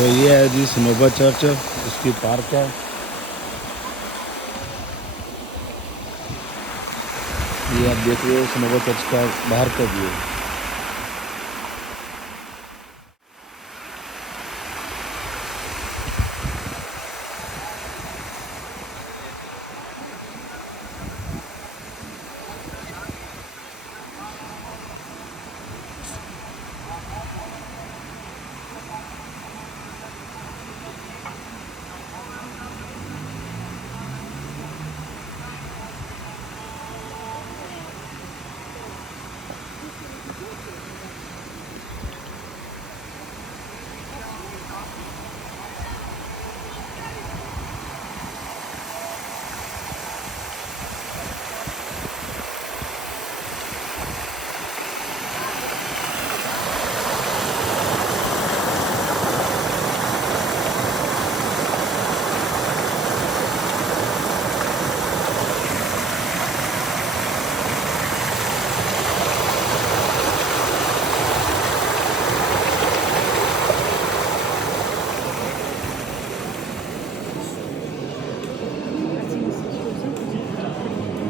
तो ये है जी सनोबा चर्च, इसकी पार्क है। ये आप देख रहे हो सनोबा चर्च का बाहर का व्यू।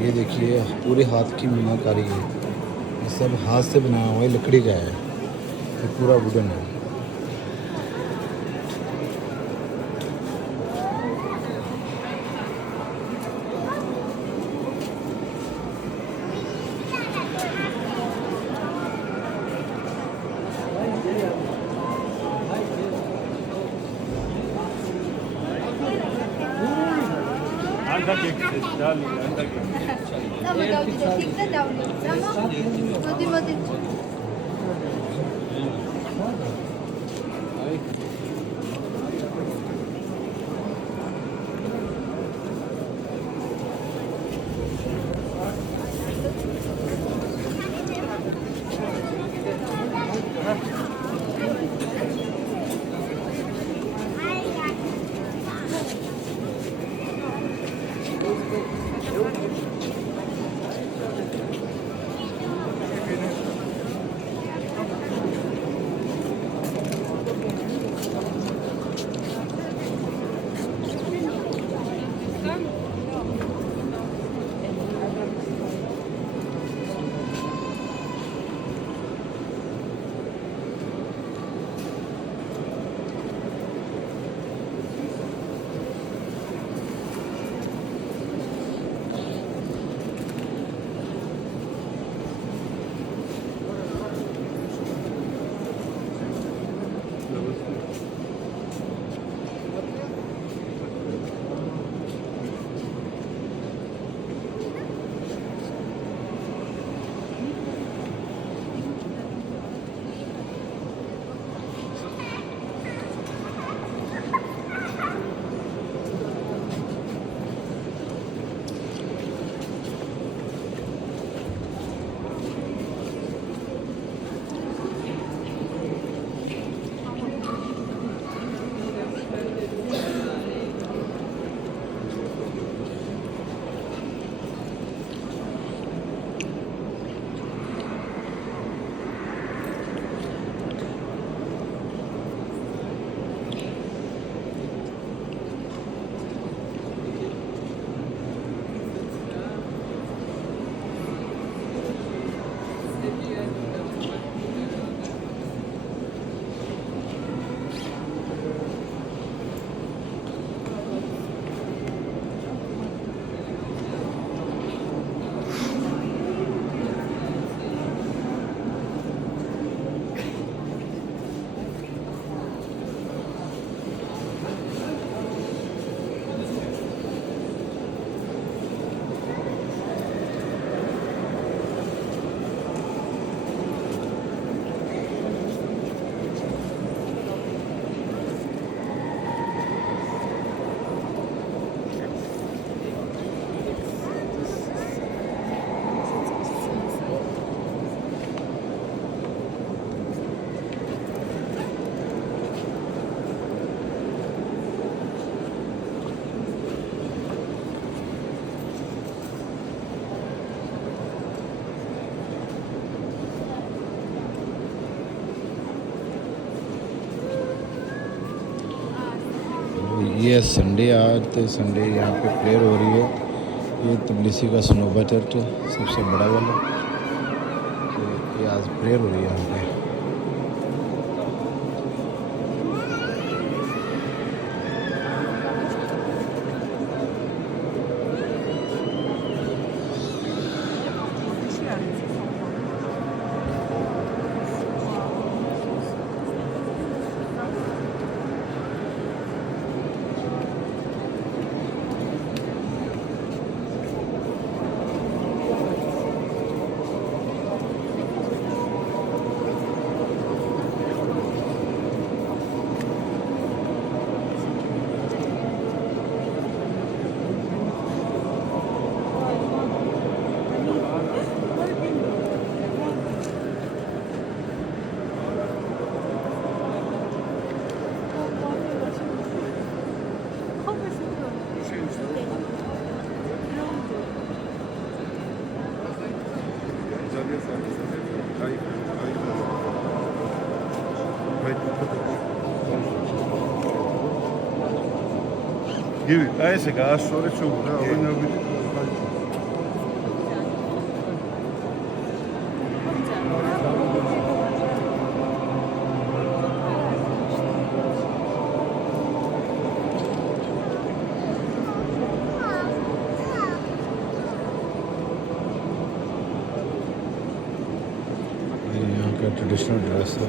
ये देखिए पूरे हाथ की मीनाकारी है, ये सब हाथ से बनाया हुआ है, लकड़ी का है, ये पूरा वुडन है। है संडे आज, तो संडे यहाँ पे प्रेयर हो रही है। ये तबलीसी का सनोबा चर्च सबसे बड़ा वाला, तो ये आज प्रेयर हो रही है यहाँ पे। Gibi, neyse ki az sonra çok da oynayabilir. यहाँ का ट्रेडिशनल ड्रेस है।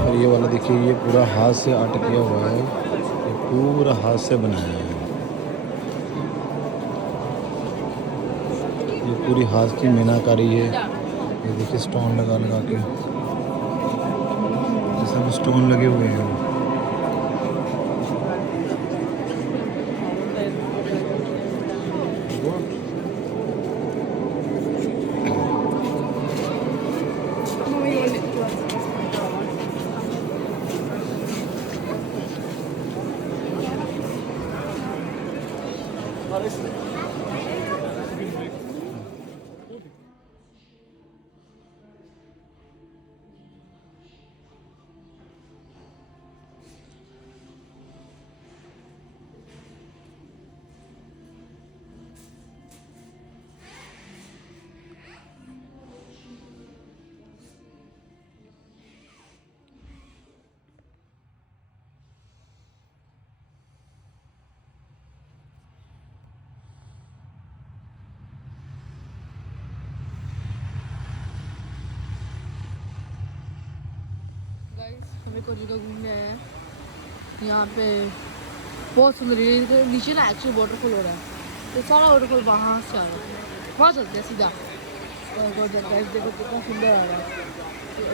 और ये वाला देखिए, ये पूरा हाथ से आर्ट किया हुआ है, ये पूरा हाथ से बनाया है। ये पूरी हाथ की मीनाकारी है। ये देखिए स्टोन लगा लगा के, ये सब स्टोन लगे हुए हैं। हमें को जगह घूमने आए हैं। यहाँ पे बहुत सुंदर है। नीचे ना एक्चुअली वाटरफॉल हो रहा है, तो सारा वाटरफॉल वहाँ से आ रहा है, वहाँ चलते हैं सीधा। देखो कितना सुंदर आ रहा है।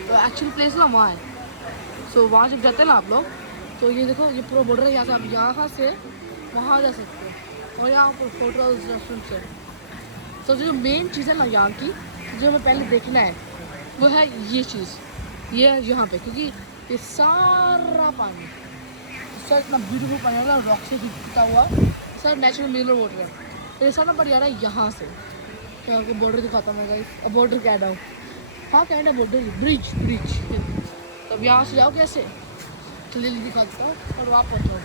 तो एक्चुअली प्लेस ना वहाँ है। सो वहाँ जब जाते हैं ना आप लोग, तो ये देखो ये पूरा बॉर्डर है। यहाँ से आप यहाँ से वहाँ जा सकते हो, और यहाँ पर होटल्स रेस्टोरेंट्स है। तो जो मेन चीज़ है ना यहाँ की, जो हमें पहले देखना है, वो है ये चीज़। ये है यहाँ पे, क्योंकि ये सारा पानी, सर इतना ब्यूटीफुल पानी है ना, रॉक से गिरता हुआ, सर नेचुरल मिनरल वाटर है। तो ये सारा पड़ जा रहा है यहाँ से। तो आपको बॉर्डर दिखाता हूँ मैं गाइस। अब बॉर्डर कैनेडा हूँ, हाँ कैनेडा बॉर्डर, ब्रिज। तो अब यहाँ से जाओ कैसे, चलिए दिखा देता हूँ, और वहाँ पहुँचाओ।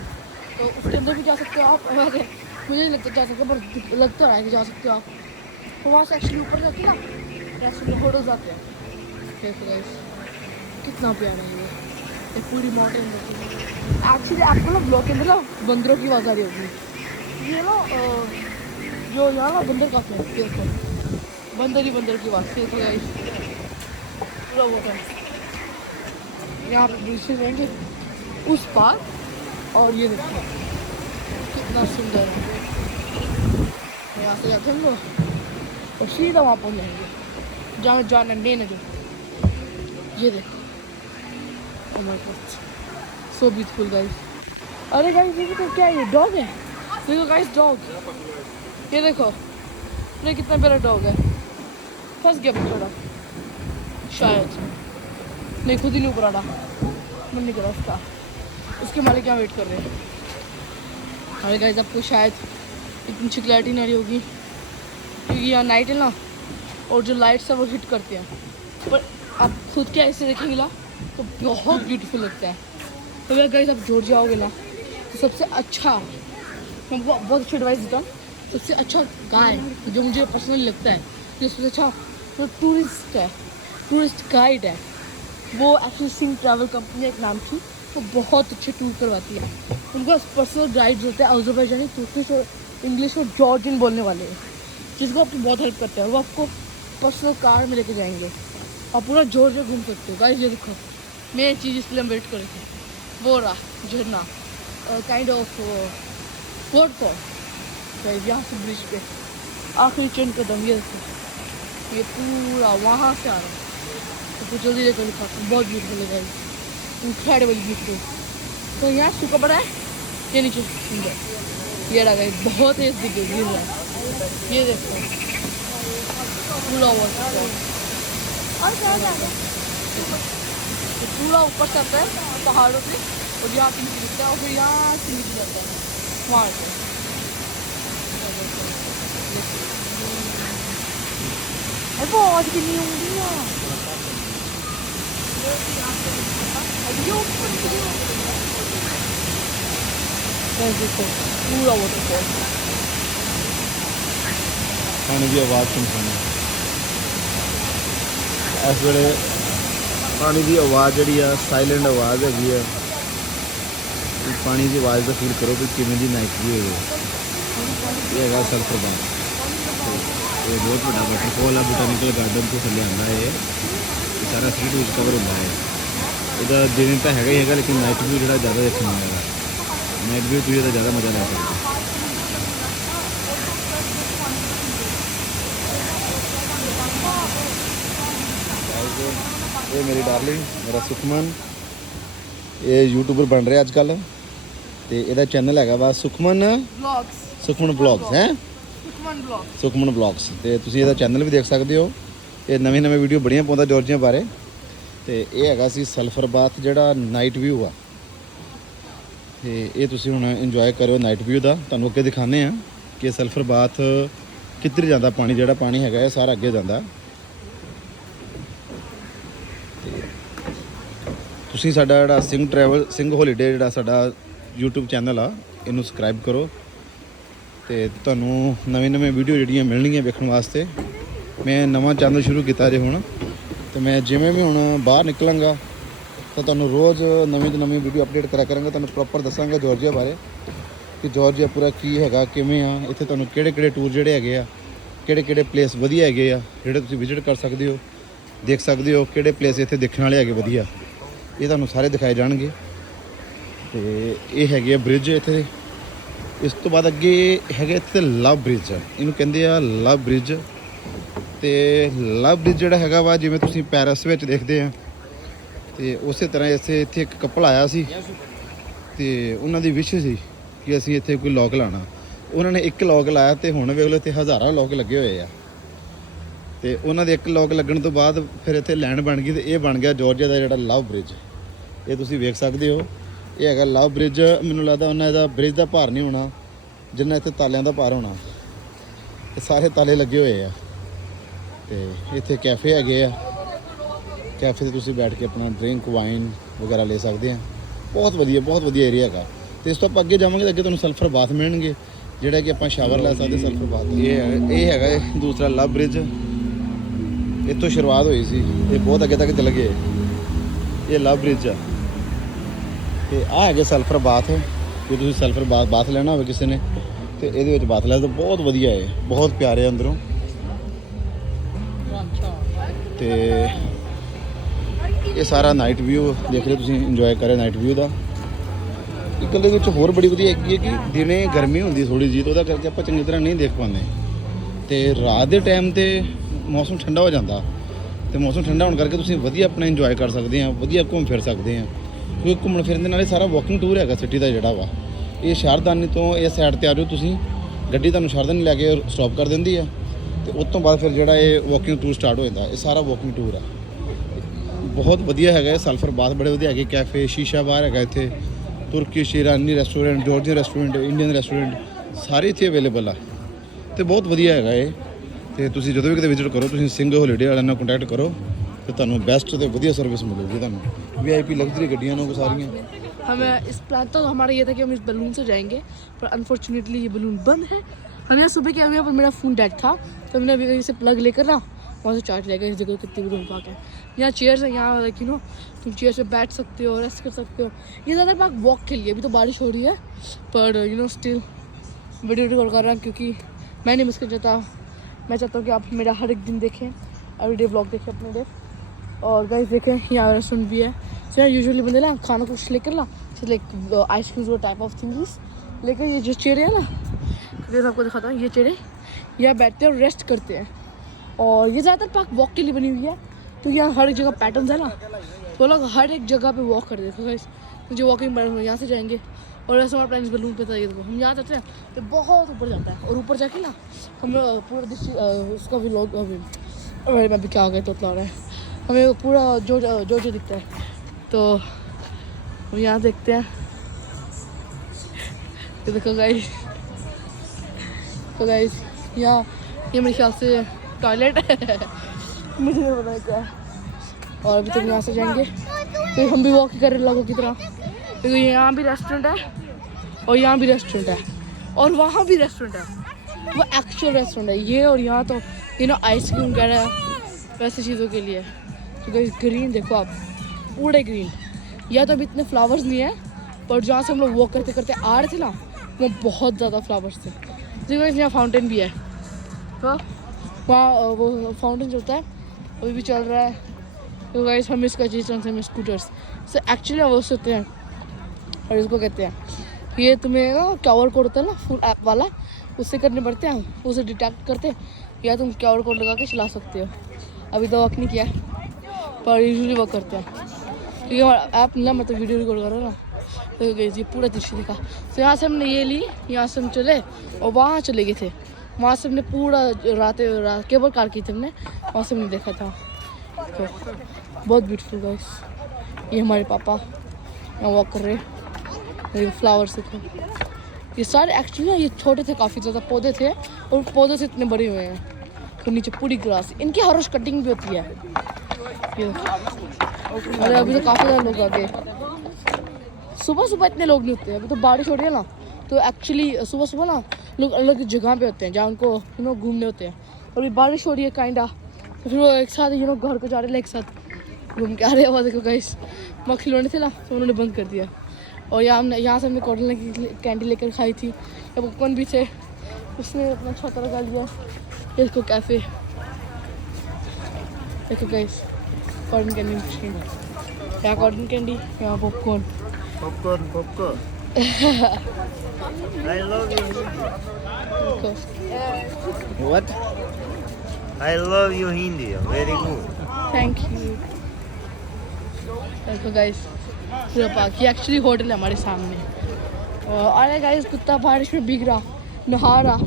तो उसके अंदर भी जा सकते हो आप। वैसे मुझे नहीं लगता जा सकते, पर लगता रहा है कि जा सकते हो आप। तो वहाँ से एक्चुअली ऊपर जाते हैं ना, रेस्टोरेंट होटल जाते हैं। देखो गाइस कितना प्यारा है ये पूरी माउंटेन। एक्चुअली आपको ना ब्लॉक के अंदर ना बंदरों की आवाज़ आ रही होगी। ये ना जो यहाँ ना बंदर काफी है, देखो बंदर ही बंदर की आवाज़। देखो गाइस पूरा वो है। यहाँ पे ब्रिज से रहेंगे उस पार, और ये देखो कितना सुंदर है। यहाँ से जाते हम लोग और सीधा वहाँ पहुँच जाएंगे जहाँ जाना मेन है। ये देखो, oh my God, so beautiful guys। अरे गाइस ये तो क्या है, ये डॉग है। देखो गाइस डॉग, ये देखो, अरे कितना प्यारा डॉग है। फंस गया थोड़ा शायद। नहीं खुद ही नहीं ऊपर आ रहा, मन नहीं करा उसका, उसके मालिक यहाँ वेट कर रहे हैं। अरे गाइस आपको शायद इतनी अच्छी क्लैरिटी नहीं आ रही होगी क्योंकि यहाँ नाइट है ना, और जो लाइट्स है वो हिट करते हैं, पर आप खुद के ऐसे देखेंगे ना तो बहुत ब्यूटीफुल लगता है। तो अगर गाइस आप जॉर्जिया आओगे ना तो सबसे अच्छा, मैं बहुत अच्छी एडवाइस देता हूँ, सबसे अच्छा गाय जो मुझे पर्सनली लगता है कि सबसे अच्छा जो टूरिस्ट है, टूरिस्ट गाइड है, वो एक्चुअली सिंह ट्रैवल कंपनी एक नाम थी, वो बहुत अच्छे टूर करवाती है। उनके पास पर्सनल गाइड्स होते हैं अज़रबैजानी, तुर्किश और इंग्लिश और जॉर्जियन बोलने वाले हैं, जिसको आपकी बहुत हेल्प करते हैं। वो आपको पर्सनल कार में लेके जाएंगे, आप पूरा जॉर्जिया घूम सकते हो। गाइस ये देखो, मेन चीज़ इसके लिए हम वेट कर रहे थे, वो रहा झरना, काइंड ऑफ वाटरफॉल। यहाँ से ब्रिज पे आखिरी चंद कदम, ये देखो ये पूरा वहाँ से आ रहा है, तो जल्दी लेकर दिखाता हूँ, बहुत ब्यूटीफुल है गाइस, इनक्रेडिबल ब्यूटीफुल। तो यहाँ सूखा पड़ा है, ये नीचे सुंदर, ये रहा गाइस, बहुत तेज दिखे गिर रहा है, ये देखो पूरा वाटरफॉल, पूरा ऊपर से आता है पहाड़ों से, और यहाँ से नीचे दिखता है, और फिर यहाँ से नीचे जाता है वहाँ से। बहुत कितनी होंगी यार, पूरा वाटरफॉल। पानी की आवाज़ सुनो, इस वे पानी की आवाज़ जी साइलेंट आवाज़ हैगी है, पानी की आवाज़ का फील करो कि किमें दी नाइट व्यू है। ये है सल्फर बाथ, ये बहुत बड़ा वाटरफॉल है, बोटानिकल गार्डन तो थले आंदा है, ये सारा सीट विच कवर होता है। ਇਹਦਾ दिन तो है ही है, लेकिन नाइट व्यू जो ज़्यादा देखने मिलेगा, नाइट व्यू तुझे तो ज़्यादा मज़ा लै सकते। ये मेरी डार्लिंग, मेरा सुखमन, ये यूट्यूबर बन रहे अजकल, तो यदा चैनल है वा सुखमन ब्लॉग्स हैं, सुखमन ब्लॉग्स, तो तुम यदा चैनल भी देख सकते हो। ये नवी नवी वीडियो बड़ियाँ पाता जॉर्जिया बारे। तो ये हैगा सी सल्फर बाथ जिहड़ा नाइट व्यू आ, तो ये तुसीं हुण इंजॉय करो नाइट व्यू का। तुहानूं अगे दिखाने कि सल्फर बाथ किधर जाता, पानी जिहड़ा पानी हैगा सारा अगे जाता। तुसीं साडा जिहड़ा सिंह ट्रैवल सिंह हॉलीडे जिहड़ा साडा यूट्यूब चैनल आ, इनू सबसक्राइब करो, तो तुहानूं नवी नवी वीडियो जिहड़ियां मिलणगियां वेखण वास्ते। मैं नवां चैनल शुरू किया जे हुण, तो मैं जिवें भी हुण बाहर निकलांगा तो तुहानूं रोज़ नवीं तो नवीं वीडियो अपडेट करा करांगा, तुहानूं प्रॉपर दसांगा जॉर्जिया बारे कि जॉर्जिया पूरा की हैगा, किवें आ, इत्थे तुहानूं किहड़े टूर जिहड़े हैगे आ, किहड़े प्लेस वधिया हैगे आ जिहड़े तुसीं विजिट कर सकदे हो, देख सकदे हो, किहड़े प्लेस इत्थे देखण वाले हैगे वधिया, ये तुहानूं सारे दिखाए जाणगे। तो ये हैगे ब्रिज इत्थे, इस तो बाद अगे हैगे इत्थे लव ब्रिज, इहनूं कहंदे आ लव ब्रिज। तो लव ब्रिज जिहड़ा हैगा वा जिवें तुसीं पैरिस विच देखदे आ, तो उस तरह इत्थे एक कपल आया सी, तो उन्हां दी विश सी कि असीं इत्थे कोई लॉक लाना, उन्होंने एक लॉक लाया, तो हुण वेख लो इत्थे हज़ारां लॉक लगे हुए आ। तो उन्हां दे एक लॉक लगण तो बाद फिर इत्थे लैन बन गई, तो ये बन गया जॉर्जिया का जिहड़ा लव ब्रिज। ये तुसीं वेख सकदे हो, ये हैगा लव ब्रिज। मैनूं लगदा उन्हां दा ब्रिज का भार नहीं होना जिन्ना इत्थे तालियां दा भार होना, सारे ताले लगे हुए आ। तो इत्थे कैफे हैगे आ, कैफे से तुसीं बैठ के अपना ड्रिंक वाइन वगैरह ले सकते हैं, बहुत वधिया एरिया हैगा। तो इस तो आप अगे जावांगे तो अगे तुहानूं सल्फर बाथ मिलणगे, जिहड़ा कि आपां शावर लै सकदे सल्फर बाथ। ये हैगा दूसरा लव ब्रिज, इत्थों शुरुआत हुई सी, ये बहुत अगे तक चल गए, ये लव ब्रिज आ। तो आ है सल्फर बाथ, जो तुसीं सल्फर बाथ लेना हो किसी ने तो ये बाथ लै, तो बहुत वधिया है, बहुत प्यारे अंदरों। तो ये सारा नाइट व्यू देख रहे तुसीं, इंजॉय करें नाइट व्यू का। इकल्ले विच होर बड़ी वधिया है कि दिने गर्मी होंदी थोड़ी जी, तो उहदा करके आपां चंगी तरह नहीं देख पाते, तो रात के टाइम तो मौसम ठंडा हो जाता, तो मौसम ठंडा होने करके तुसीं वधिया अपना इंजॉय कर सकते हैं, वधिया घूम फिर सकते हैं, क्योंकि घूमण फिरन दे नाल सारा वॉकिंग टूर है सिटी का जिहड़ा वा। ये शहरदानी तो इस साइड ते आ जाओ तुसीं, गड्डी तुहानूं शहरदानी लैके स्टॉप कर दिंदी है, तो उस तो बाद फिर जिहड़ा ये वॉकिंग टूर स्टार्ट हो जाता, ये सारा वॉकिंग टूर है। ਬਹੁਤ ਵਧੀਆ ਹੈਗਾ, ਸਲਫਰ ਬਾਥ ਬੜੇ ਵਧੀਆ ਹੈਗੇ, ਕੈਫੇ ਸ਼ੀਸ਼ਾ ਬਾਰ ਹੈਗਾ ਇੱਥੇ, ਤੁਰਕਿਸ਼, ਇਰਾਨੀ restaurant, Georgian restaurant, Indian restaurant ਸਾਰੇ ਇੱਥੇ ਅਵੇਲੇਬਲ ਆ ਤੇ ਬਹੁਤ ਵਧੀਆ ਹੈਗਾ ਇਹ। ਤੇ ਤੁਸੀਂ ਜਦੋਂ ਵੀ ਕਿਤੇ ਵਿਜ਼ਿਟ ਕਰੋ ਤੁਸੀਂ ਸਿੰਘ ਹੋਲੀਡੇ ਵਾਲਿਆਂ ਨਾਲ ਕੰਟੈਕਟ ਕਰੋ ਤੇ ਤੁਹਾਨੂੰ ਬੈਸਟ ਤੇ ਵਧੀਆ ਸਰਵਿਸ ਮਿਲੂਗੀ ਤੁਹਾਨੂੰ। VIP ਲਗਜ਼ਰੀ ਗੱਡੀਆਂ ਨੂੰ ਸਾਰੀਆਂ। हमें इस प्लान तो हमारा ये था कि हम इस बलून से जाएंगे, पर अनफॉर्चुनेटली ये बलून बंद है। हम यहाँ सुबह क्या हुआ, पर मेरा फ़ोन डेड था तो हमने अभी कहीं से प्लग लेकर ना वहाँ से चार्ज लेकर इस जगह कितनी भी रूम पार्क है। यहाँ चेयर्स हैं, यहाँ लाइक यू नो तुम चेयर से बैठ सकते हो, रेस्ट कर सकते हो। ये ज़्यादा पार्क वॉक के लिए, अभी तो बारिश हो रही है पर you know still video record कर रहा हूँ क्योंकि मैं नहीं मिस कर चाहता। मैं चाहता हूँ कि आप मेरा हर एक दिन देखें, एवरीडे ब्लॉग देखें अपने डे। और गाइस देखें यहाँ रेस्टोरेंट भी है। तो यहाँ यूजुअली बंदे ना खाना कुछ लेकर ना लाइक आइसक्रीम्स वो टाइप ऑफ थिंग्स लेकर, ये जो चेहरे हैं ना जैसे आपको दिखाता हूँ, ये चेहरे यहाँ बैठते हैं और रेस्ट करते हैं। और ये ज़्यादातर पार्क वॉक के लिए बनी हुई है, तो यहाँ हर एक जगह पैटर्न्स है ना, तो लोग हर एक जगह पे वॉक करते हैं। तो गाइस मुझे वॉकिंग यहाँ से जाएंगे और ऐसा हमारा प्लान इस बलून पे था। ये देखो हम यहाँ जाते हैं तो बहुत ऊपर जाता है और ऊपर जाके ना हम पूरा उसका भी लोग अरे मैं भी क्या आ गया तो रहा है, हमें पूरा जो दिखता है। तो हम यहाँ देखते हैं, ये देखो गाइस, तो गाइस यहाँ ये मेरे ख्याल से टॉयलेट है मुझे नहीं पता क्या है। और अभी तक यहाँ से जाएंगे तो हम भी वॉक कर रहे लोगों की तरह, क्योंकि यहाँ भी रेस्टोरेंट है और यहाँ भी रेस्टोरेंट है और वहाँ भी रेस्टोरेंट है, वो एक्चुअल रेस्टोरेंट है ये। और यहाँ तो यू नो आइसक्रीम वगैरह वैसी चीज़ों के लिए। तो गाइस ग्रीन देखो आप, पूरे ग्रीन। या तो अभी इतने फ्लावर्स नहीं है, पर जहाँ से हम लोग वॉक करते करते आ रहे थे ना वो बहुत ज़्यादा फ्लावर्स थे। तो गाइस यहाँ फाउंटेन भी है, तो वहाँ वो फाउंटेन जो होता है अभी भी चल रहा है। तो गाइस हम इसका चीज़ चलते हैं स्कूटर्स से, एक्चुअली वो होते हैं और इसको कहते हैं ये तुम्हें ना QR कोड होता है ना फुल ऐप वाला, उससे करने पड़ते हैं, उसे डिटेक्ट करते हैं या तुम QR कोड लगा के चला सकते हो। अभी तो वर्क नहीं किया पर यूजुअली वर्क करते हैं क्योंकि हमारा ऐप ना, मतलब वीडियो रिकॉर्ड कर रहा ना। तो गई ये पूरा दृश्य दिखा। तो यहाँ से हमने ये ली, यहाँ से हम चले और वहाँ चले गए थे, वहाँ से हमने पूरा रात केबल कार की थी हमने, वहाँ से हमने देखा था। तो बहुत ब्यूटीफुल गाइस। ये हमारे पापा यहाँ वॉक कर रहे हैं, ये फ्लावर्स देखो, ये सारे एक्चुअली ना ये छोटे थे, काफ़ी ज़्यादा पौधे थे और पौधे से इतने बड़े हुए हैं। तो नीचे पूरी ग्रास, इनकी हर रोज कटिंग भी होती है ये। अरे अभी तो काफ़ी ज़्यादा लोग आ गए, सुबह सुबह इतने लोग नहीं होते, अभी तो बारिश हो रही है ना, तो एक्चुअली सुबह सुबह ना लोग अलग जगह पे होते हैं जहाँ उनको यू नो घूमने होते हैं। और अभी बारिश हो रही है काइंडा, तो फिर वो एक साथ यू नो घर को जा रहे हैं, एक साथ घूम के आ रहे हैं। वहाँ देखो गाइस वहाँ खिलौने थे ना तो उन्होंने बंद कर दिया। और यहाँ से हमने कॉटन की कैंडी लेकर खाई थी, या पॉपकॉर्न भी थे, उसने अपना छाता लगा लिया। इसको कैफ़े देखो गाइस, कॉटन कैंडी मशीन, यहाँ कॉटन कैंडी, यहाँ popcorn. Popcorn. I love you. What? I love you, Hindi. Very good. Thank you. देखो गाइस पूरा पार्क, ये एक्चुअली होटल है हमारे सामने। अरे गाइस कुत्ता बारिश में भीग रहा, नहा रहा,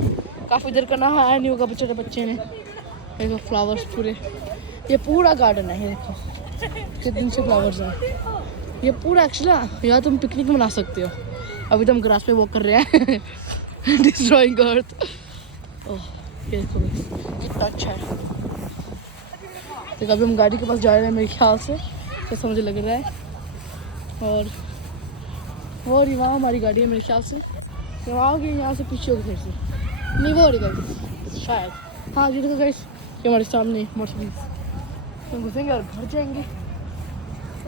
काफ़ी देर का नहाया नहीं होगा बेचारे बच्चे ने। देखो फ्लावर्स पूरे, ये पूरा गार्डन है, ये देखो कितने से फ्लावर्स हैं। ये पूरा एक्चुअली यहाँ तुम पिकनिक मना सकते हो। अभी तो हम ग्रास पे वॉक कर रहे हैं डिस्ट्रॉइंग अर्थ। ओह ये देखो कितना अच्छा है। तो अभी हम गाड़ी के पास जा रहे हैं मेरे ख्याल से, जैसा मुझे लग रहा है। और वहाँ हमारी गाड़ी है मेरे ख्याल से, वहाँ होगी, यहाँ से पीछे होगी फिर से, नहीं वो हो रही गाड़ी शायद, हाँ जी देखो गाइस ये हमारे सामने मर्सिडीज। हम घुसेंगे और घर जाएंगे।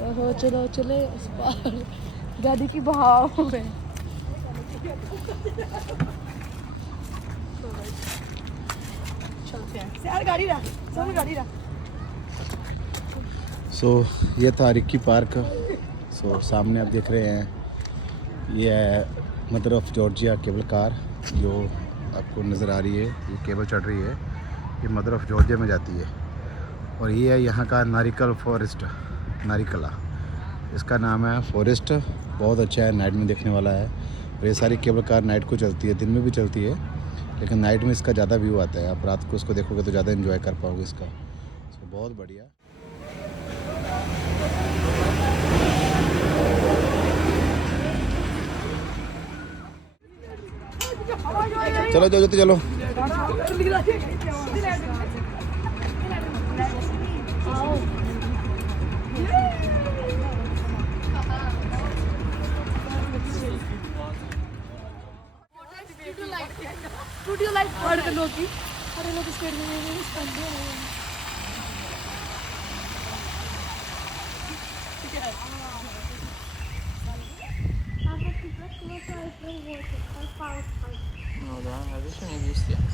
ओहो चलो चले उस पार, गाड़ी की बहाव में। चलते हैं यार, गाड़ी रहा सब गाड़ी रहा। सो ये था रिक्की पार्क। सो सामने आप देख रहे हैं ये है mother of Georgia cable car जो आपको नज़र आ रही है, ये केबल चढ़ रही है, ये मदर ऑफ जॉर्जिया में जाती है। और ये है यहाँ का नारिकल फॉरेस्ट, नारिकला इसका नाम है। फॉरेस्ट बहुत अच्छा है, नाइट में देखने वाला है। और ये सारी केबल कार नाइट को चलती है, दिन में भी चलती है, लेकिन नाइट में इसका ज़्यादा व्यू आता है। आप रात को इसको देखोगे तो ज़्यादा एंजॉय कर पाओगे इसका। सो बहुत बढ़िया। चलो जो चलो स्टूडियो लाइट पढ़ के लोग अरे लोग स्टेट में No da, adesso ne gustiamo.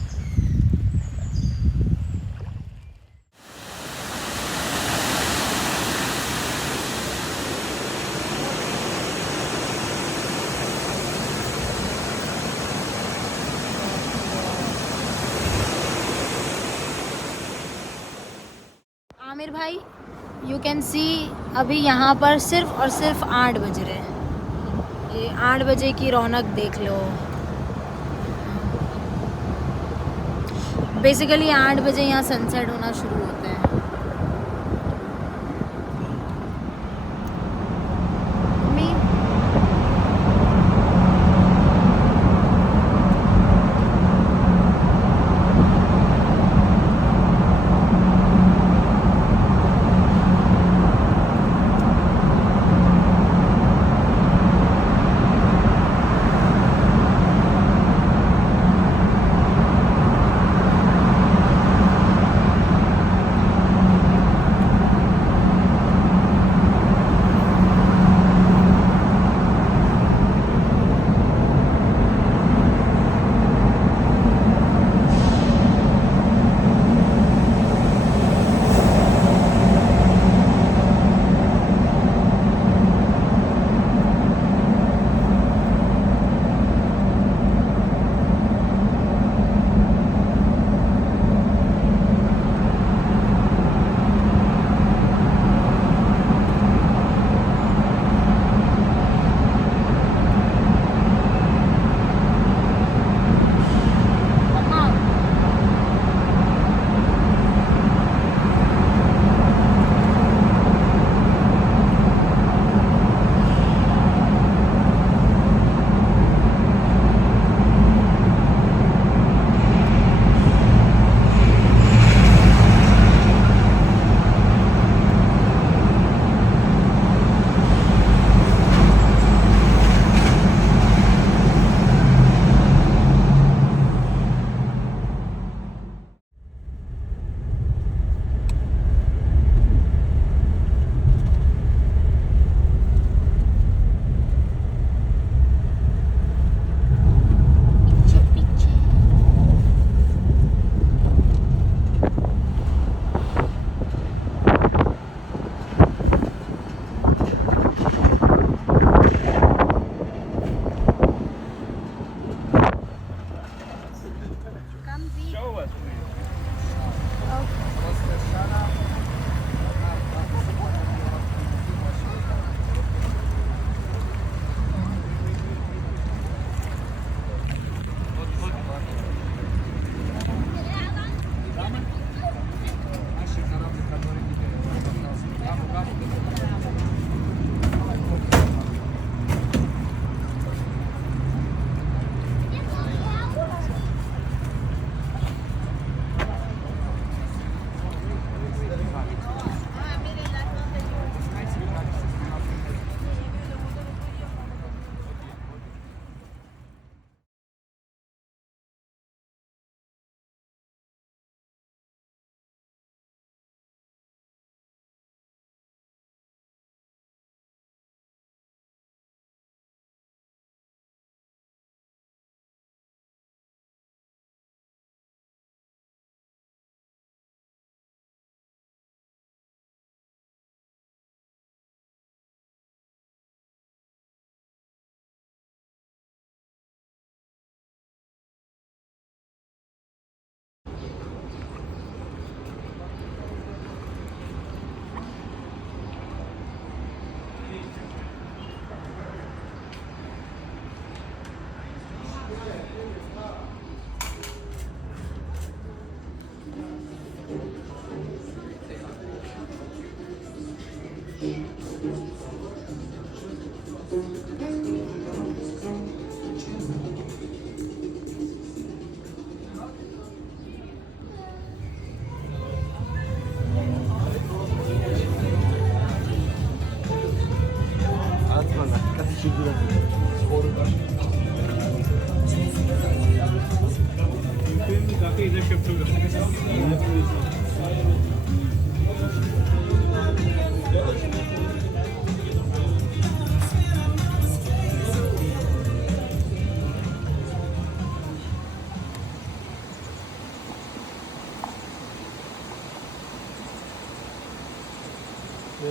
Aamir भाई यू कैन सी अभी यहाँ पर सिर्फ और सिर्फ 8 बज रहे हैं। ये 8 बजे की रौनक देख लो। बेसिकली 8 बजे यहाँ सनसेट होना शुरू होता है।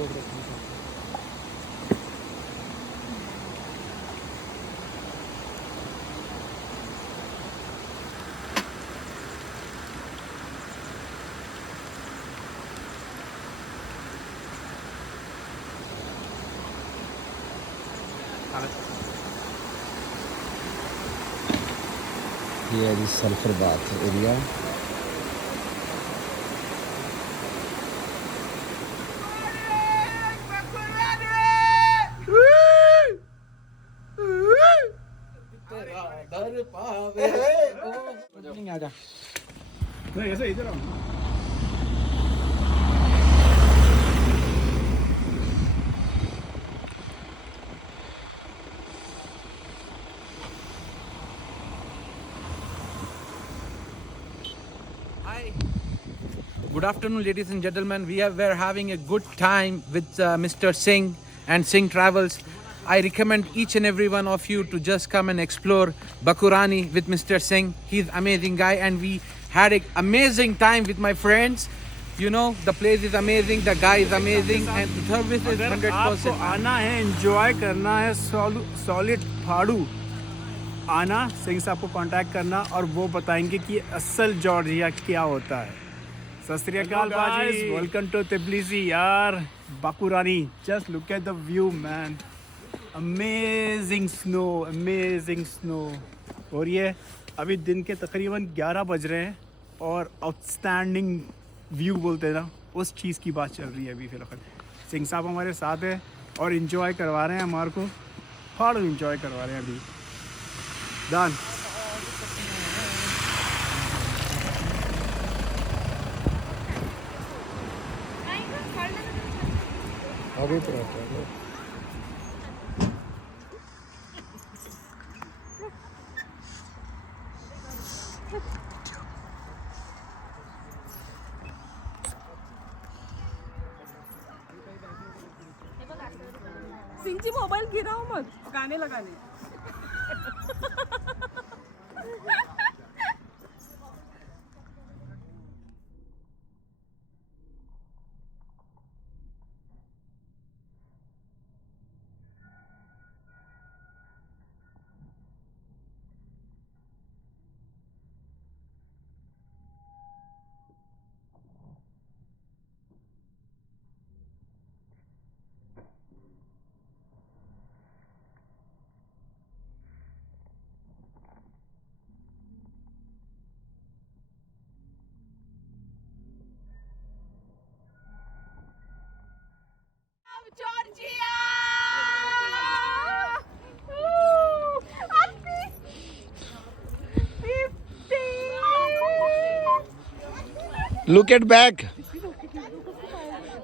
ये है जी sulphur bath area. Good afternoon, ladies and gentlemen. We're having a good time with Mr. Singh and Singh Travels. I recommend each and every one of you to just come and explore Bakurani with Mr. Singh. He's an amazing guy, and we had an amazing time with my friends. You know, the place is amazing, the guy is amazing, and the service is 100%. आपको आना है, enjoy करना है, solid फाड़ू आना, सिंह साहब को contact करना और वो बताएंगे कि असल जॉर्जिया क्या होता है। सत श्री अकाल बाजी, वेलकम टू तिबलिसी यार, Bakuriani. Just look at the view man, amazing snow. और ये अभी दिन के तकरीबन 11 बज रहे हैं और आउटस्टैंडिंग व्यू बोलते हैं ना, उस चीज़ की बात चल रही है अभी फिलहाल। सिंह साहब हमारे साथ है और इन्जॉय करवा रहे हैं हमारे को, फाड़ू इन्जॉय करवा रहे हैं अभी। डन। सिंह जी मोबाइल गिराओ मत, गाने लगाने। Georgia! Look at back.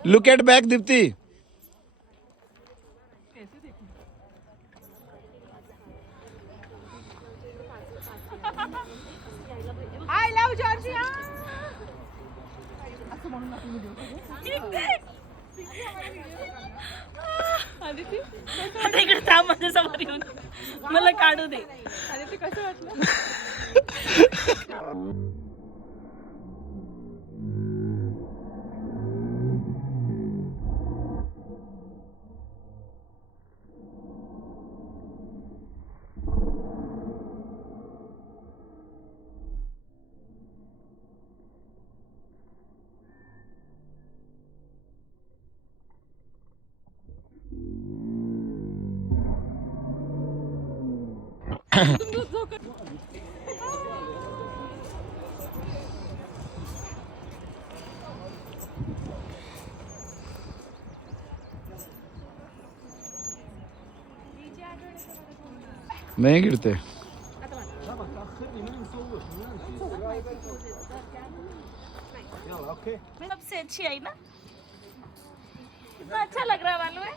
Look at back, Dipti. I love Georgia! इकडे थांब, माझ्या समोर येऊन मला काढू दे. अरे ते कसं वाटलं? नहीं गिरते। सबसे अच्छी आई ना, कितना अच्छा लग रहा है मालूम है।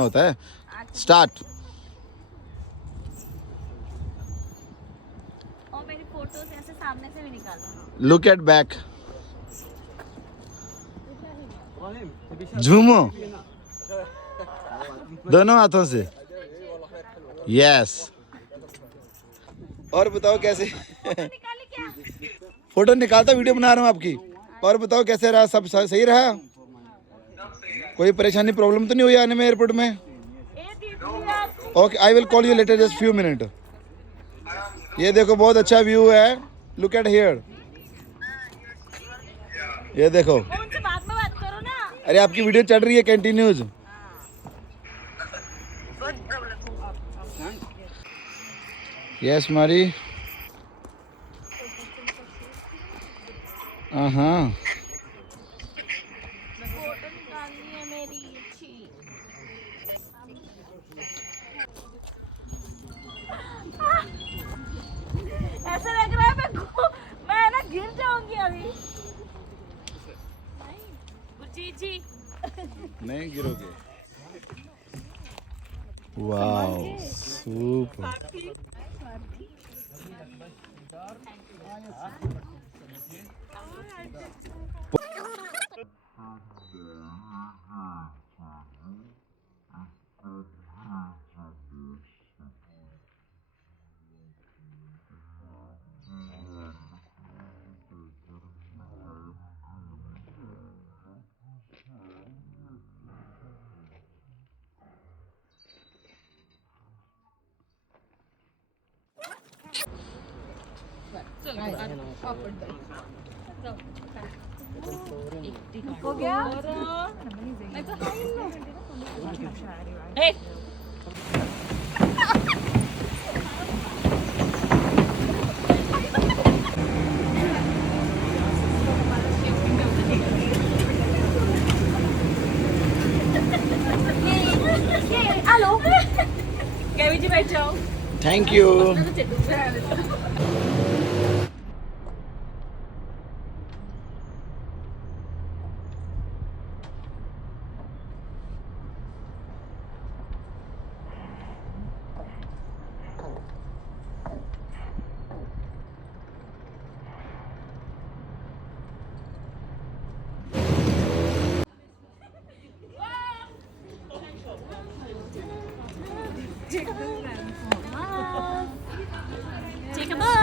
होता है स्टार्ट और मेरी फोटोज ऐसे सामने से भी निकालना। लुक एट बैक झूमो दोनों हाथों से यस और बताओ कैसे निकाले क्या? फोटो निकालता वीडियो बना रहा हूँ आपकी और बताओ कैसे रहा सब सही रहा कोई परेशानी प्रॉब्लम तो नहीं हुई आने में एयरपोर्ट में okay I will call you later just few minute ये देखो बहुत अच्छा व्यू है लुक एट हियर ये देखो उनसे बाद में बात करो ना। अरे आपकी वीडियो चल रही है कंटिन्यूज यस मारी हाँ फोटो निकालनी है मेरी अच्छी। ऐसा लग रहा है मैं ना गिर जाऊंगी अभी। जी जी नहीं गिरोगे वाओ सुपर हो गया। मैं तो हे हेलो गैवी जी बैठ जाओ। Thank you Take a bow.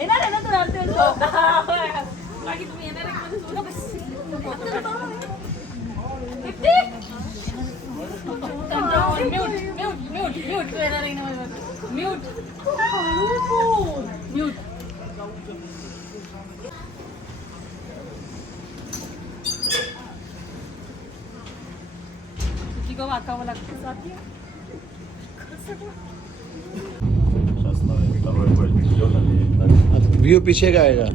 येणार आहे ना तू रात्री बाकी तुम्ही येणार आहे म्यूट तू येणार आहे ना म्यूट म्यूट तुझी का वाकावं लागतं साथी व्यू पीछे का आएगा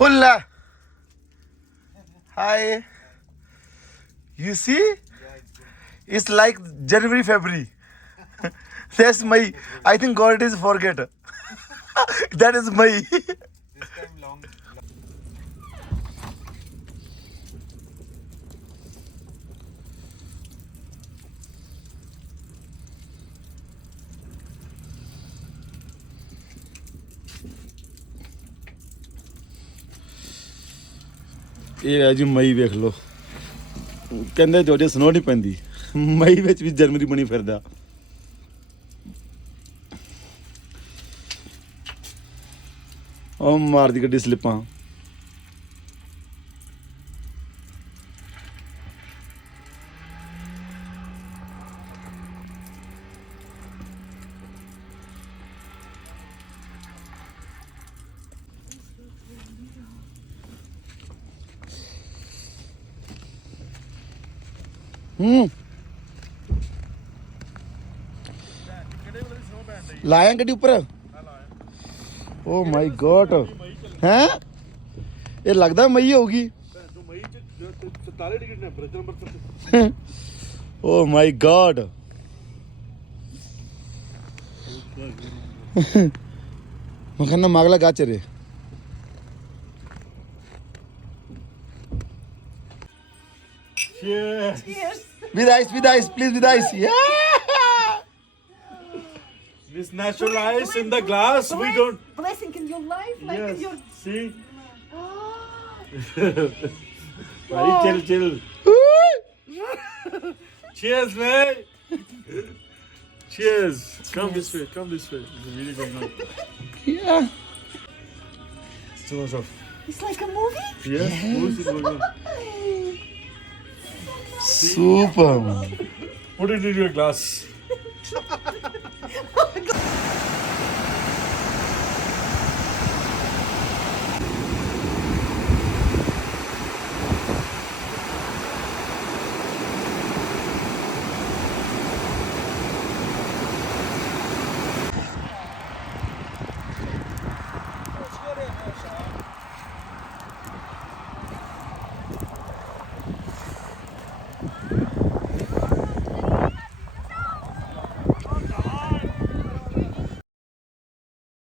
Hola. Hi. You see? It's like January, February. That's May. I think God is forget. That is May. ਇਹ ਹੈ ਜੀ ਮਈ ਵੇਖ ਲਓ ਕਹਿੰਦੇ ਜੋ ਜੇ ਸਨੋ ਨਹੀਂ ਪੈਂਦੀ ਮਈ ਵਿੱਚ ਵੀ ਜਨਵਰੀ ਬਣੀ ਫਿਰਦਾ ਉਹ ਮਾਰਦੀ ਗੱਡੀ ਸਲਿੱਪਾਂ ਲਾਇਆ ਗੱਡੀ ਉੱਪਰ ਓ ਮਾਈ ਗॉड ਹੈ ਇਹ ਲੱਗਦਾ ਮਈ ਹੋਊਗੀ ਮਈ ਚ 47 ਡਿਗਰੀ ਟੈਂਪਰੇਚਰ ਓ ਮਾਈ ਗॉड ਮੈਂ ਕਹਿੰਦਾ ਮਗਲਾ ਗਾਚ ਰੇ Cheers. Cheers. With ice, please, with ice. Yeah. This natural ice in the glass. We don't. Blessing in your life, like in your. See. Very chill. Cheers, mate. Cheers. Come this way. It's really going on. Yeah. So much of. It's like a movie. Yes. Who's it going on? Super. Put it in your glass.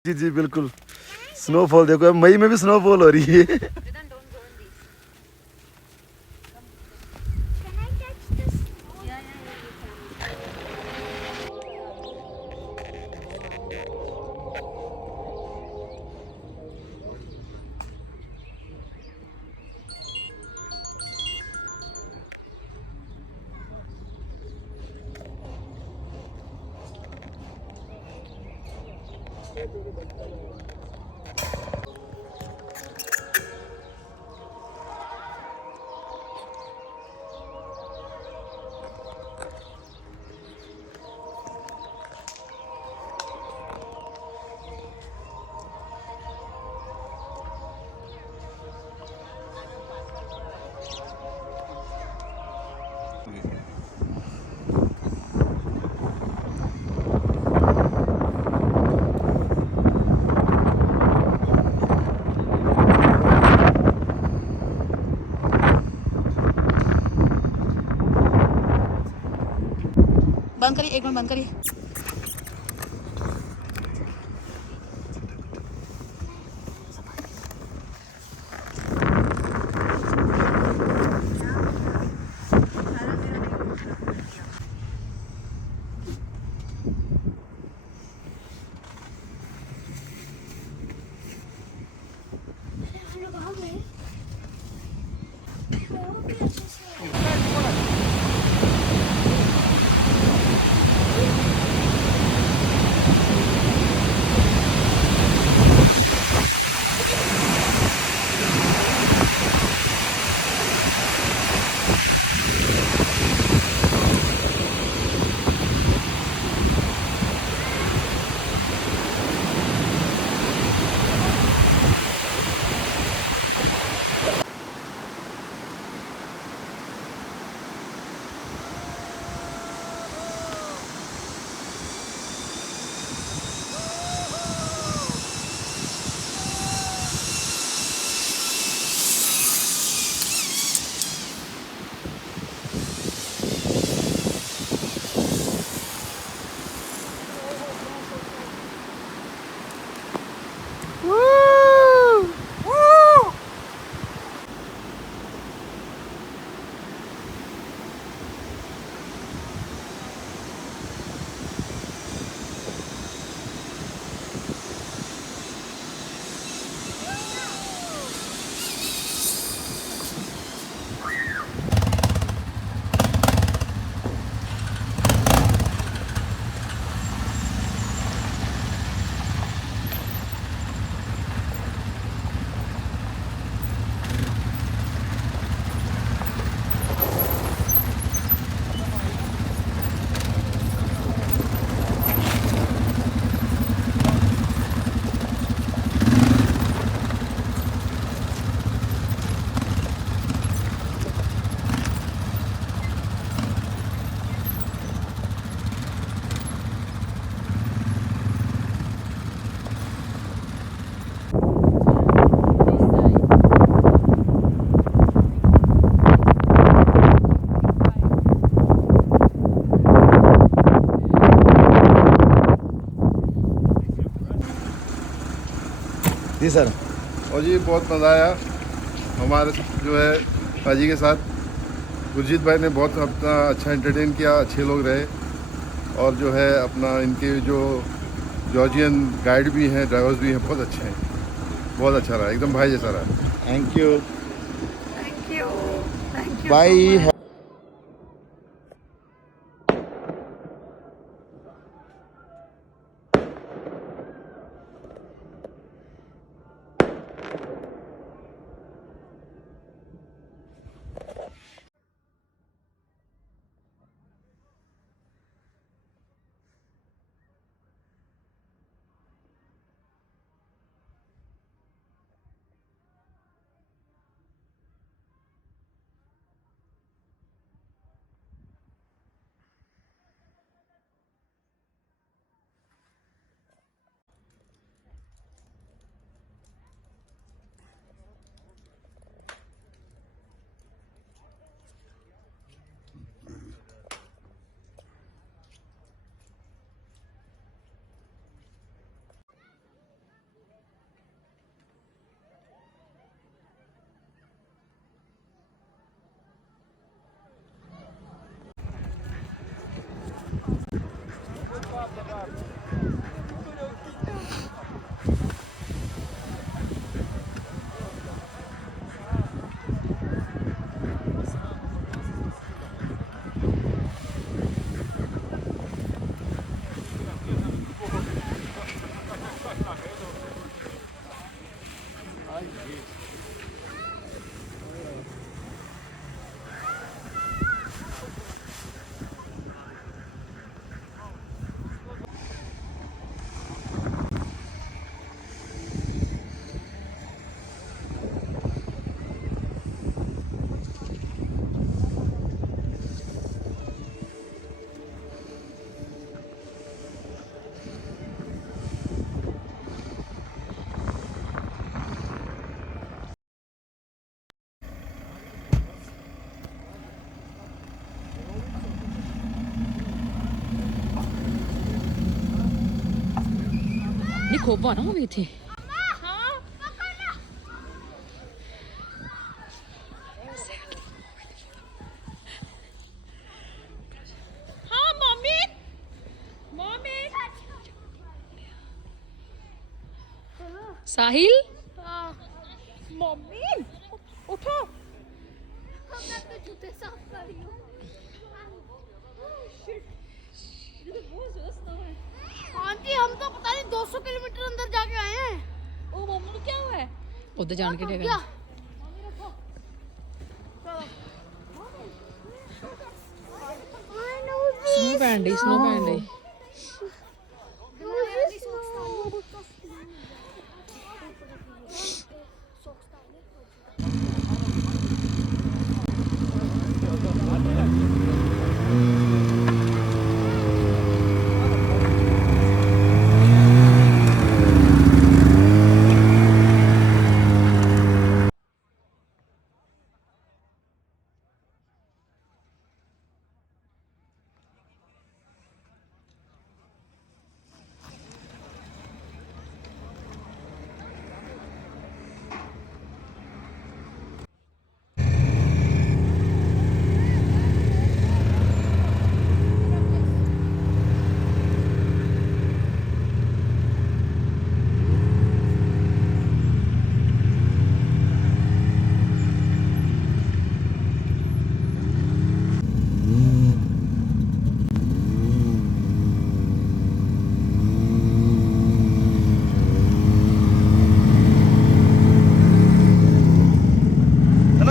जी जी बिल्कुल snowfall देखो मई में भी snowfall हो रही है बंद करिए, 1 minute बंद करिए। जी सर। और जी बहुत मज़ा आया हमारे जो है पाजी के साथ। गुरजीत भाई ने बहुत अपना अच्छा एंटरटेन किया, अच्छे लोग रहे। और जो है अपना इनके जो जॉर्जियन गाइड भी हैं, ड्राइवर्स भी हैं, बहुत अच्छे हैं, बहुत अच्छा रहा, एकदम भाई जैसा रहा। Thank you. Thank you bye. खोपा ना भी थे हाँ मम्मी मम्मी साहिल मम्मी उठो आंटी हम तो पता नहीं 200 किलोमीटर अंदर जाके आए हैं। ओ मम्मी क्या हुआ है उधर जान के क्या स्नो बैंड है स्नो बैंड है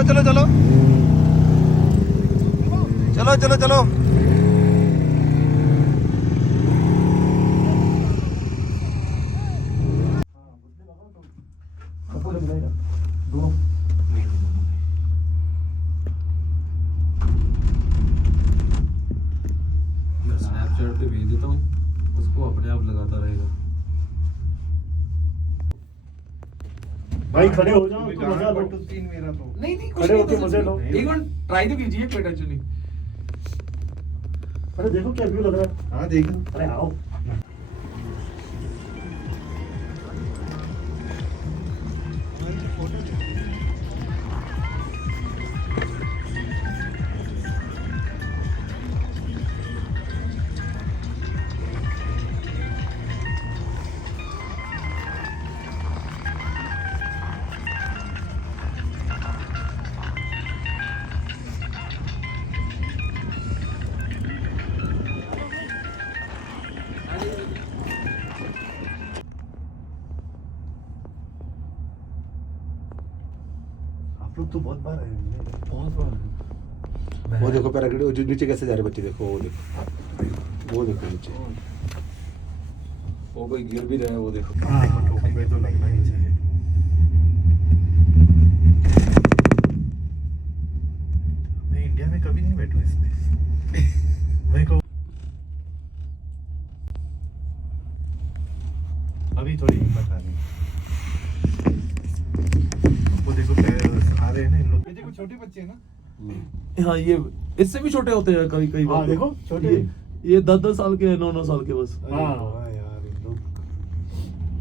चलो चलो चलो चलो चलो स्नैपचैट पे भेज देता हूँ, उसको अपने आप लगाता रहेगा। भाई खड़े हो जाओ, तो मजा लो। नहीं खड़े होके मजे लो। एक बार ट्राई तो कीजिए, कोई टेंशन नहीं। अरे देखो क्या व्यू लग रहा है। हाँ देखो अरे आओ। आप लोग तो बहुत बार आए हैं। बहुत बार। वो देखो पैराग्लाइड जो नीचे कैसे जा रहे बच्चे, देखो वो देखो नीचे, वो कोई गिर भी रहा है, वो देखो। हाँ, हमें तो लगना ही चाहिए। मैं इंडिया में कभी नहीं बैठूं इसमें। मैं कहूँ अभी थोड़ी हिम्मत आ रही है। वो देखो आ रहे हैं ना इन लोग। देखो छोटे बच्चे हैं ना। हाँ, ये इससे भी छोटे होते हैं कभी कई बार। देखो छोटे। ये 10-10 साल के हैं, 9-9 साल के बस। हाँ यार, इन लोग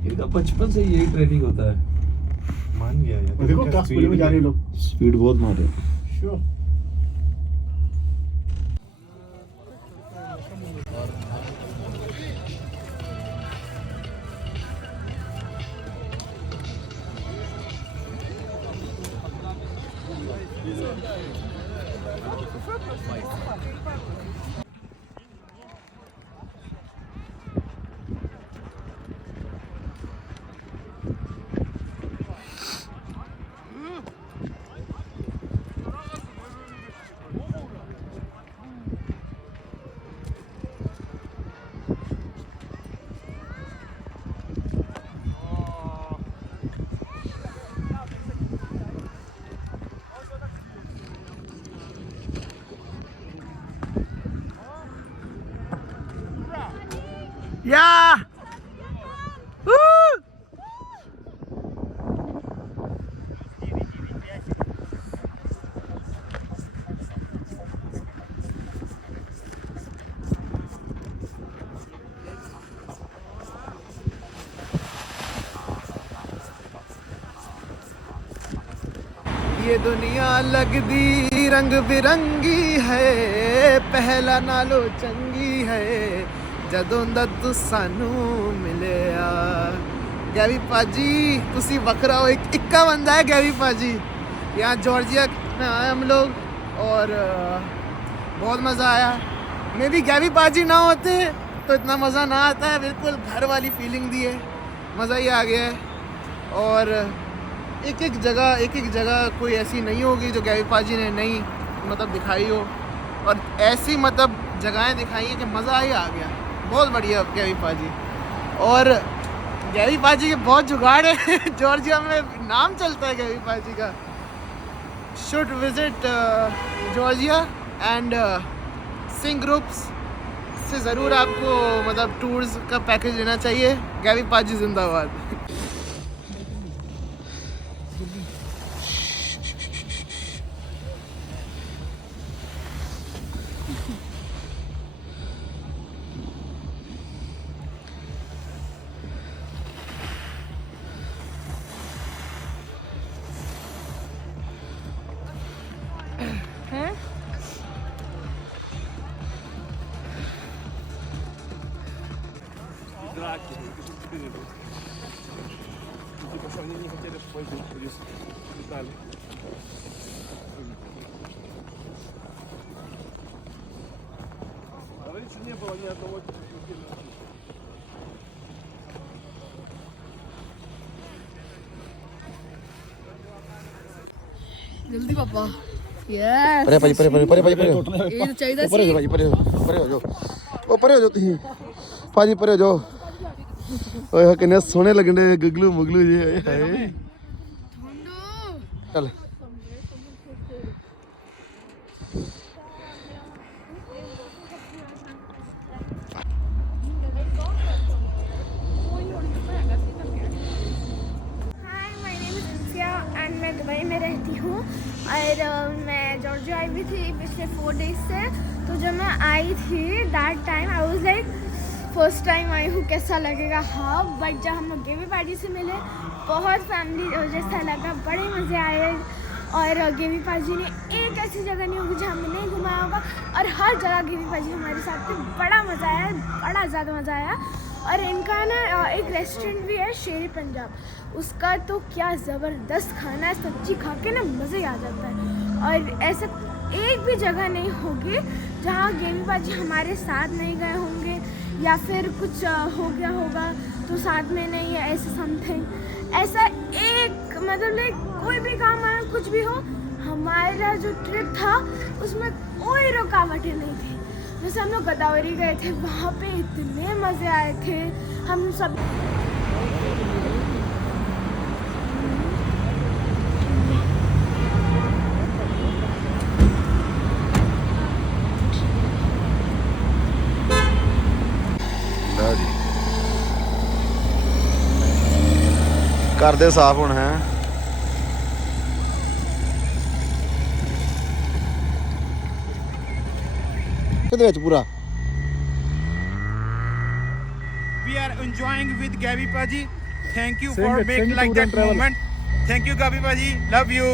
इनका बचपन से यही ट्रेनिंग होता है। मान गया यार। देखो क्या स्पीड में जा रहे हैं लोग। स्पीड बहुत मार रहे हैं। श्योर। Yeah! Woo! ये दुनिया लगदी रंग बिरंगी है पहला नालो चंगी है ਜਦੋਂ ਦਾ ਤੂੰ ਸਾਨੂੰ ਮਿਲਿਆ गैवी पाजी तुसी वखरा हो एक इक्का बंदा है गैवी पाजी यहाँ जॉर्जिया में आए हम लोग और बहुत मज़ा आया मैं भी गैवी पाजी ना होते तो इतना मज़ा ना आता है बिल्कुल घर वाली फीलिंग दी है मज़ा ही आ गया है और एक एक जगह कोई ऐसी नहीं होगी जो गैवी पाजी ने नहीं मतलब दिखाई हो और ऐसी मतलब जगहें दिखाई हैं कि मज़ा ही आ गया बहुत बढ़िया गैवी पाजी और गैवी पाजी के बहुत जुगाड़ है जॉर्जिया में नाम चलता है गैवी पाजी का should visit Georgia and Singh groups से ज़रूर आपको मतलब टूर्स का पैकेज लेना चाहिए गैवी पाजी जिंदाबाद जल्दी पापा यस ਪਰੇ ਭਾਜੀ ਇਹ ਤਾਂ ਚਾਹੀਦਾ ਪਰੇ ਸੀ ਭਾਜੀ ਪਰੇ ਹੋ ਜਾਓ ਉਹ ਪਰੇ ਹੋ ਜਾਓ ਤੁਸੀਂ ਭਾਜੀ ਪਰੇ ਹੋ ਜਾਓ ਓਏ ਕਿੰਨੇ ਸੋਹਣੇ ਲੱਗਣੇ ਗਗਲੂ ਮੁਗਲੂ ਜੇ ਹਾਏ ਚੱਲ hi my name is इंसिया and मैं दुबई में रहती हूँ और मैं जॉर्जिया आई हुई थी पिछले 4 डेज से तो जब मैं आई थी that time I was like first time I हूँ कैसा लगेगा हाँ बट जब हम लोग गेवी पाजी से मिले बहुत फैमिली जैसा लगा बड़े मज़े आए और गेवी पाजी ने एक ऐसी जगह नहीं होगी जहाँ हमें नहीं घुमाया होगा और हर जगह गेवी पाजी हमारे साथ थे बड़ा मज़ा आया बड़ा ज़्यादा मज़ा आया और इनका ना एक रेस्टोरेंट भी है शेरी पंजाब उसका तो क्या ज़बरदस्त खाना है सब्जी खा के ना मज़े आ जाता है और ऐसा एक भी जगह नहीं होगी जहाँ गेवी पाजी हमारे साथ नहीं गए होंगे या फिर कुछ हो गया होगा तो साथ में नहीं है ऐसे समथिंग ऐसा एक मतलब लाइक कोई भी काम आया कुछ भी हो हमारा जो ट्रिप था उसमें कोई रुकावटें नहीं थी जैसे हम लोग गोदावरी गए थे वहाँ पे इतने मज़े आए थे हम सब ਕਰਦੇ ਸਾਫ ਹੁਣ ਹੈ ਕਿਹਦੇ ਵਿੱਚ ਪੂਰਾ We are enjoying with Gavi Paji. Thank you for making like that moment. Thank you Gavi Paji. Love you.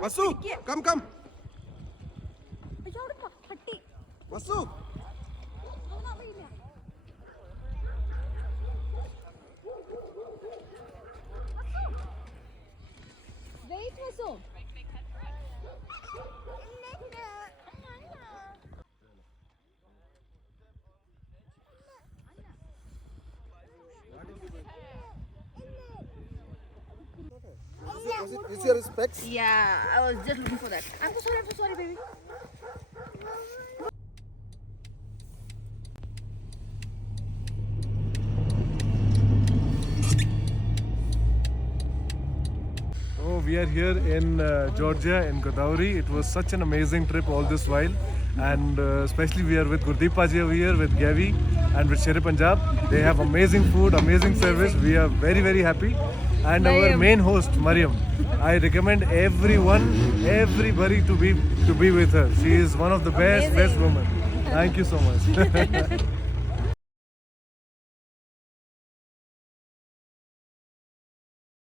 Vasu, come. Vasu. Wait, Vasu. Is your specs? Yeah, I was just looking for that. I'm so sorry, baby. Oh, we are here in Georgia, in Godavari. It was such an amazing trip all this while. And especially we are with Gurdeep Paji over here, with Gavi and with Shere Punjab. They have amazing food, amazing service. We are very, very happy. And our main host, Mariam. I recommend everybody to be with her. She is one of the best women. Thank you so much.